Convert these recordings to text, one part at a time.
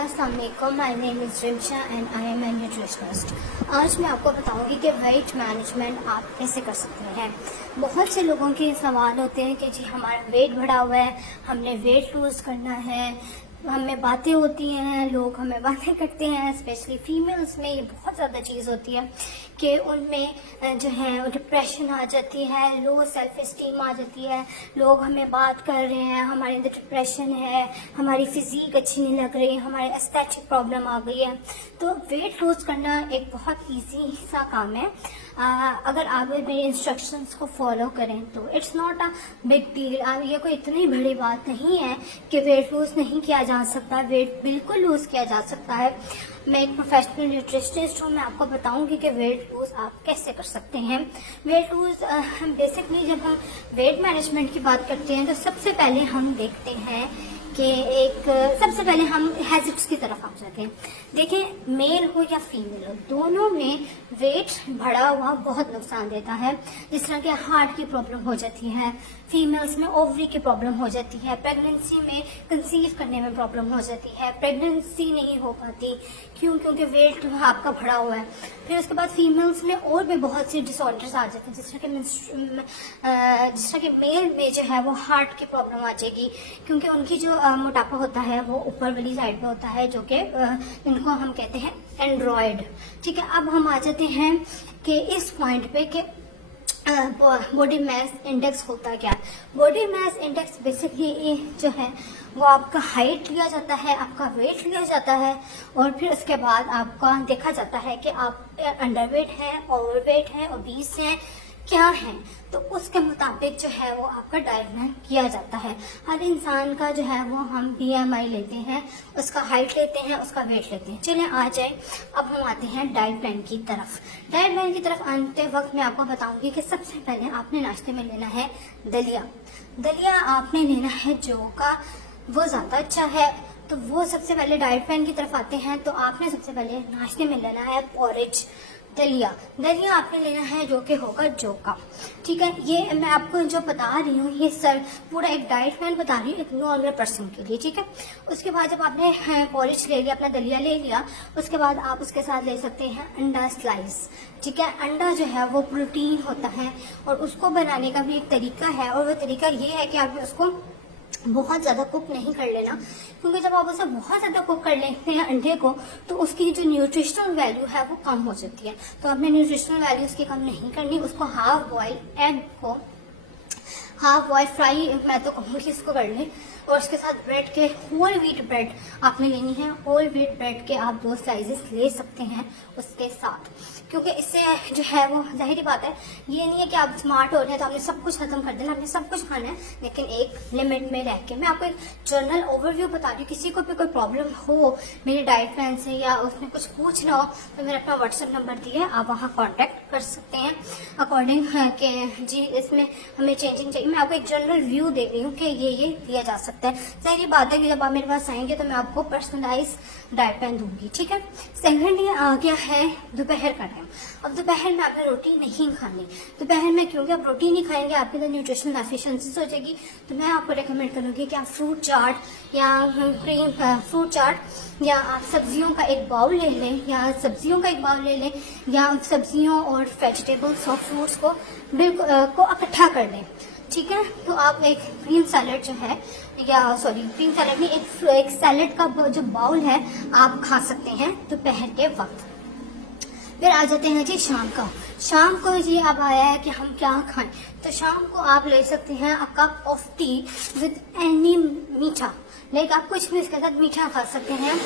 अस्सलाम वालेकुम, my name is Rimsha and I am a nutritionist. आज मैं आपको बताऊंगी कि वेट मैनेजमेंट आप कैसे कर सकते हैं। बहुत से लोगों के सवाल होते हैं कि जी हमारा वेट बढ़ा हुआ है, हमने वेट लूज़ करना है, हमें बातें होती हैं, लोग हमें बातें करते हैं। स्पेशली फीमेल्स में ये बहुत ज़्यादा चीज़ होती है कि उनमें जो है डिप्रेशन आ जाती है, लो सेल्फ इस्टीम आ जाती है। लोग हमें बात कर रहे हैं, हमारे अंदर डिप्रेशन है, हमारी फिजिक अच्छी नहीं लग रही, हमारे एस्थेटिक प्रॉब्लम आ गई है। तो वेट लूज करना एक बहुत ईजी सा काम है। अगर आप मेरे इंस्ट्रक्शंस को फॉलो करें तो it's not a big deal. ये कोई इतनी बड़ी बात नहीं है कि वेट लूज नहीं किया जा सकता। वेट बिल्कुल लूज किया जा सकता है। मैं एक प्रोफेशनल न्यूट्रिशनिस्ट हूँ। मैं आपको बताऊंगी कि वेट लूज आप कैसे कर सकते हैं। वेट लूज बेसिकली जब हम वेट मैनेजमेंट की बात करते हैं तो सबसे पहले हम देखते हैं कि सबसे पहले हम हैजिट्स की तरफ आ जाते हैं। देखें, मेल हो या फीमेल हो, दोनों में वेट बढ़ा हुआ बहुत नुकसान देता है। जिस तरह के हार्ट की प्रॉब्लम हो जाती है, फीमेल्स में ओवरी की प्रॉब्लम हो जाती है, प्रेगनेंसी में कंसीव करने में प्रॉब्लम हो जाती है, प्रेगनेंसी नहीं हो पाती। क्योंकि वेट आपका बढ़ा हुआ है। फिर उसके बाद फीमेल्स में और भी बहुत सी डिसऑर्डर्स आ जाते हैं, जिस तरह के मेल में जो है वो हार्ट की प्रॉब्लम आ जाएगी, क्योंकि उनकी जो मोटापा होता है वो ऊपर वाली साइड में होता है, जो कि इनको हम कहते हैं एंड्रॉयड। ठीक है, अब हम आ जाते हैं कि इस पॉइंट पे कि बॉडी मास इंडेक्स होता क्या है। बॉडी मास इंडेक्स बेसिकली जो है वो आपका हाइट लिया जाता है, आपका वेट लिया जाता है, और फिर उसके बाद आपका देखा जाता है कि आप अंडरवेट हैं, ओवरवेट हैं, ओबीस हैं, क्या है। तो उसके मुताबिक जो है वो आपका डाइट प्लान किया जाता है। हर इंसान का जो है वो हम बीएमआई लेते हैं, उसका हाइट लेते हैं, उसका वेट लेते हैं। चलिए आ जाए, अब हम आते हैं डाइट प्लान की तरफ। डाइट प्लान की तरफ आते वक्त मैं आपको बताऊंगी कि सबसे पहले आपने नाश्ते में लेना है दलिया। दलिया आपने लेना है जौ का, वो ज़्यादा अच्छा है। तो वो सबसे पहले डाइट प्लान की तरफ आते हैं। तो आपने सबसे पहले नाश्ते में लेना है पॉरेज, दलिया आपने लेना है जो कि होगा जौ का। ठीक है, ये मैं आपको जो बता रही हूँ ये सर पूरा एक डाइट प्लान बता रही हूँ एक नॉर्मल पर्सन के लिए। ठीक है, उसके बाद जब आपने पॉरेज ले लिया, अपना दलिया ले लिया, उसके बाद आप उसके साथ ले सकते हैं अंडा स्लाइस। ठीक है, अंडा जो है वो प्रोटीन होता है और उसको बनाने का भी एक तरीका है, और वो तरीका ये है कि आप उसको बहुत ज़्यादा कुक नहीं कर लेना, क्योंकि जब आप उसे बहुत ज़्यादा कुक कर लेते हैं अंडे को तो उसकी जो न्यूट्रिशनल वैल्यू है वो कम हो जाती है। तो आपने न्यूट्रिशनल वैल्यू उसकी कम नहीं करनी। उसको हाफ बॉयल एग को हाफ बॉयल फ्राई मैं तो कहूँगी इसको कर लें, और उसके साथ ब्रेड के होल व्हीट ब्रेड आपने लेनी है। होल व्हीट ब्रेड के आप 2 स्लाइसेस ले सकते हैं उसके साथ, क्योंकि इससे जो है वो जाहिर बात है, ये नहीं है कि आप स्मार्ट हो रहे हैं तो आपने सब कुछ खत्म कर देना, आपने सब कुछ खाना है, लेकिन एक लिमिट में रह के। मैं आपको एक जनरल ओवरव्यू बता रही हूँ। किसी को भी कोई प्रॉब्लम हो मेरे डाइट प्लान से या उसमें कुछ पूछना हो तो मेरा अपना व्हाट्सएप नंबर दिया है, आप वहाँ कॉन्टेक्ट कर सकते हैं अकॉर्डिंग के जी इसमें हमें चेंजिंग चाहिए। मैं आपको एक जनरल व्यू दे रही हूँ कि ये दिया जा सकता है। सही बात है कि जब आप मेरे पास आएंगे तो मैं आपको पर्सनलाइज डाइट प्लान दूंगी। ठीक है, सेकंड ये आ गया है दोपहर का टाइम। अब दोपहर में आपने रोटी नहीं खानी। दोपहर में क्योंकि आप रोटी नहीं खाएंगे आपके अंदर न्यूट्रिशनल डेफिशिएंसीज हो जाएगी। तो मैं आपको रेकमेंड करूंगी कि आप फ्रूट चाट या आप सब्जियों का एक बाउल ले लें, या सब्जियों और वेजिटेबल्स और फ्रूट्स को बिल्कुल इकट्ठा कर लें। ठीक है, तो आप एक ग्रीन सैलेड जो है, ग्रीन सैलेड नहीं, एक सैलेड का जो बाउल है आप खा सकते हैं दोपहर के वक्त। फिर आ जाते हैं जी शाम को जी अब आया है कि हम क्या खाएं। तो शाम को आप ले सकते हैं a cup of T with any मीठा, लाइक आप कुछ भी इसके साथ मीठा खा सकते हैं।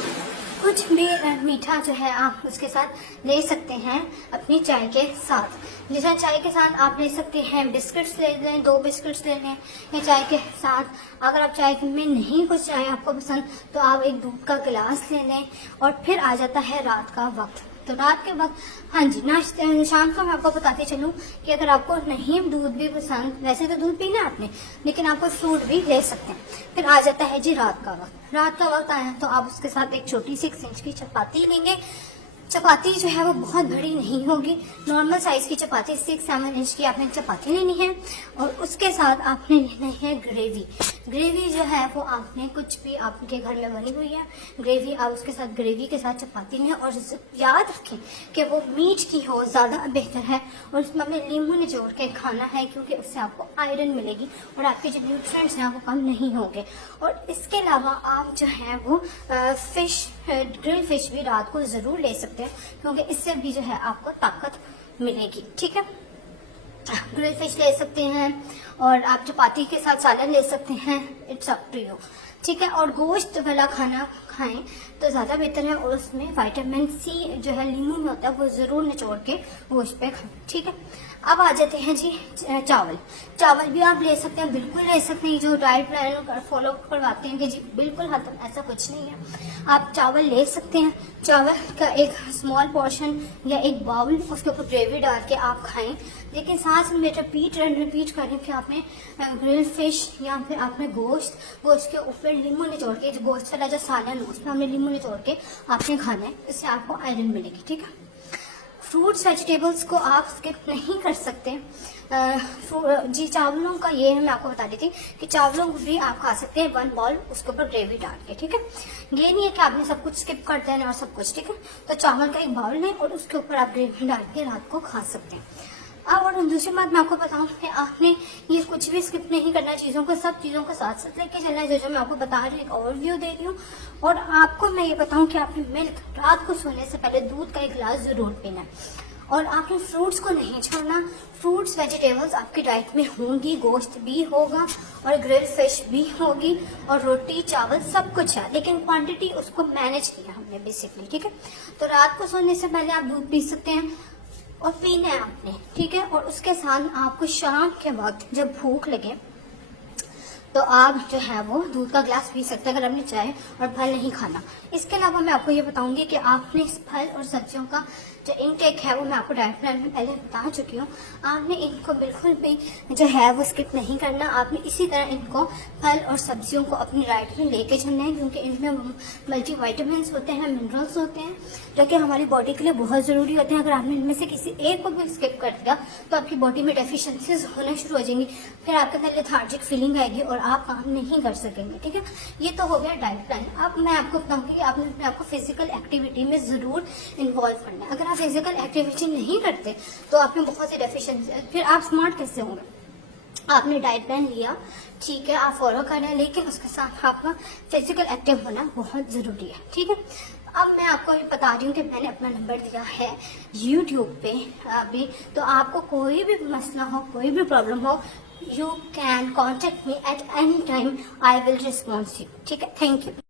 कुछ भी मीठा जो है आप उसके साथ ले सकते हैं अपनी चाय के साथ। जैसा चाय के साथ आप ले सकते हैं बिस्किट्स ले लें, 2 बिस्किट्स ले लें या चाय के साथ। अगर आप चाय में नहीं कुछ चाय आपको पसंद तो आप एक दूध का गिलास ले लें। और फिर आ जाता है रात का वक्त। तो रात के वक्त हाँ जी नाश्ते शाम को मैं आपको बताते चलूँ कि अगर आपको नहीं दूध भी पसंद, वैसे तो दूध पीना आपने, लेकिन आपको फ्रूट भी ले सकते हैं। फिर आ जाता है जी रात का वक्त। रात का वक्त आया तो आप उसके साथ एक छोटी सी 1 इंच की चपाती लेंगे, चपाती जो है वो बहुत बड़ी नहीं होगी, नॉर्मल साइज की चपाती 6-7 इंच की आपने चपाती लेनी है। और उसके साथ आपने लेना है ग्रेवी। ग्रेवी जो है वो आपने कुछ भी आपके घर में बनी हुई है ग्रेवी, आप उसके साथ ग्रेवी के साथ चपाती में, और याद रखें कि वो मीट की हो, ज़्यादा बेहतर है। और उसमें हमें नींबू निचोड़ के खाना है, क्योंकि उससे आपको आयरन मिलेगी और आपके जो न्यूट्रिएंट्स हैं वो कम नहीं होंगे। और इसके अलावा आप जो है वो फिश, ग्रिल फिश भी रात को ज़रूर ले सकते हैं, क्योंकि इससे भी जो है आपको ताकत मिलेगी। ठीक है, ग्रिल फिश ले सकते हैं, और आप चपाती के साथ सालन ले सकते हैं, इट्स अप टू यू। ठीक है, और गोश्त वाला खाना खाएं तो ज़्यादा बेहतर है, और उसमें विटामिन सी जो है नींबू में होता है वो ज़रूर निचोड़ के गोश्त पे खाएं। ठीक है, अब आ जाते हैं जी चावल। चावल भी आप ले सकते हैं, बिल्कुल ले सकते हैं। जो डाइट प्लान फॉलो करवाते हैं कि जी बिल्कुल खत्म, ऐसा कुछ नहीं है। आप चावल ले सकते हैं, चावल का एक स्मॉल पोर्शन या एक बाउल, उसके ऊपर ग्रेवी डाल के आप खाएं। लेकिन साथ में रिपीट करें कि आपने ग्रिल फिश या फिर आपने गोश्त के ऊपर नींबू निचोड़ के, जो गोश्त वाला जो सालन है उसमें आपने नींबू निचोड़ के आपने खाना है, इससे आपको आयरन मिलेगी। ठीक है, फ्रूट्स वेजिटेबल्स को आप स्किप नहीं कर सकते। जी चावलों का ये है, मैं आपको बता देती कि चावलों को भी आप खा सकते हैं 1 बाउल, उसके ऊपर ग्रेवी डाल के। ठीक है, ये नहीं है कि आपने सब कुछ स्किप कर देना और सब कुछ। ठीक है, तो चावल का एक बाउल लें और उसके ऊपर आप ग्रेवी डाल के रात को खा सकते हैं। अब और दूसरी बात मैं आपको बताऊं कि आपने ये कुछ भी स्किप नहीं करना, चीज़ों को, सब चीज़ों को साथ साथ लेके चलना है। जो मैं आपको बता रही हूँ, एक ओवरव्यू दे रही हूँ। और आपको मैं ये बताऊं कि आपने मिल्क रात को सोने से पहले दूध का 1 गिलास जरूर पीना है। और आपने फ्रूट्स को नहीं छोड़ना, फ्रूट्स वेजिटेबल्स आपकी डाइट में होंगी, गोश्त भी होगा और ग्रिल फिश भी होगी और रोटी चावल सब कुछ है, लेकिन क्वांटिटी उसको मैनेज किया हमने बेसिकली। ठीक है, तो रात को सोने से पहले आप दूध पी सकते हैं और पीना है आपने। ठीक है, और उसके साथ आपको शाम के वक्त जब भूख लगे तो आप जो है वो दूध का ग्लास पी सकते हैं, अगर आपने चाय और फल नहीं खाना। इसके अलावा मैं आपको ये बताऊंगी कि आपने इस फल और सब्जियों का जो इनटेक है वो मैं आपको डाइट प्लान में पहले बता चुकी हूँ। आपने इनको बिल्कुल भी जो है वो स्किप नहीं करना। आपने इसी तरह इनको फल और सब्जियों को अपनी डाइट में लेके चलना है, क्योंकि इनमें मल्टी वाइटामिन होते हैं, मिनरल्स होते हैं, जो कि हमारी बॉडी के लिए बहुत ज़रूरी होते हैं। अगर आपने इनमें से किसी एक को भी स्किप कर दिया तो आपकी बॉडी में डेफिशिएंसीज होना शुरू हो जाएंगी, फिर आपके अंदर लेथार्जिक फीलिंग आएगी और आप काम नहीं कर सकेंगे। ठीक है, ये तो हो गया डाइट प्लान। अब मैं आपको बताऊंगी कि आपने अपने आपको फिजिकल एक्टिविटी में ज़रूर इन्वॉल्व करना है। अगर आप फिजिकल एक्टिविटी नहीं करते तो आप में बहुत सी डेफिशिएंसी, फिर आप स्मार्ट कैसे होंगे? आपने डाइट प्लान लिया, ठीक है, आप फॉलो कर रहे हैं, लेकिन उसके साथ आपका फिजिकल एक्टिव होना बहुत ज़रूरी है। ठीक है, अब मैं आपको ये बता रही हूँ कि मैंने अपना नंबर दिया है YouTube पे अभी, तो आपको कोई भी मसला हो, कोई भी प्रॉब्लम हो, you can contact me at any time. I will respond to you. ठीक है, थैंक यू।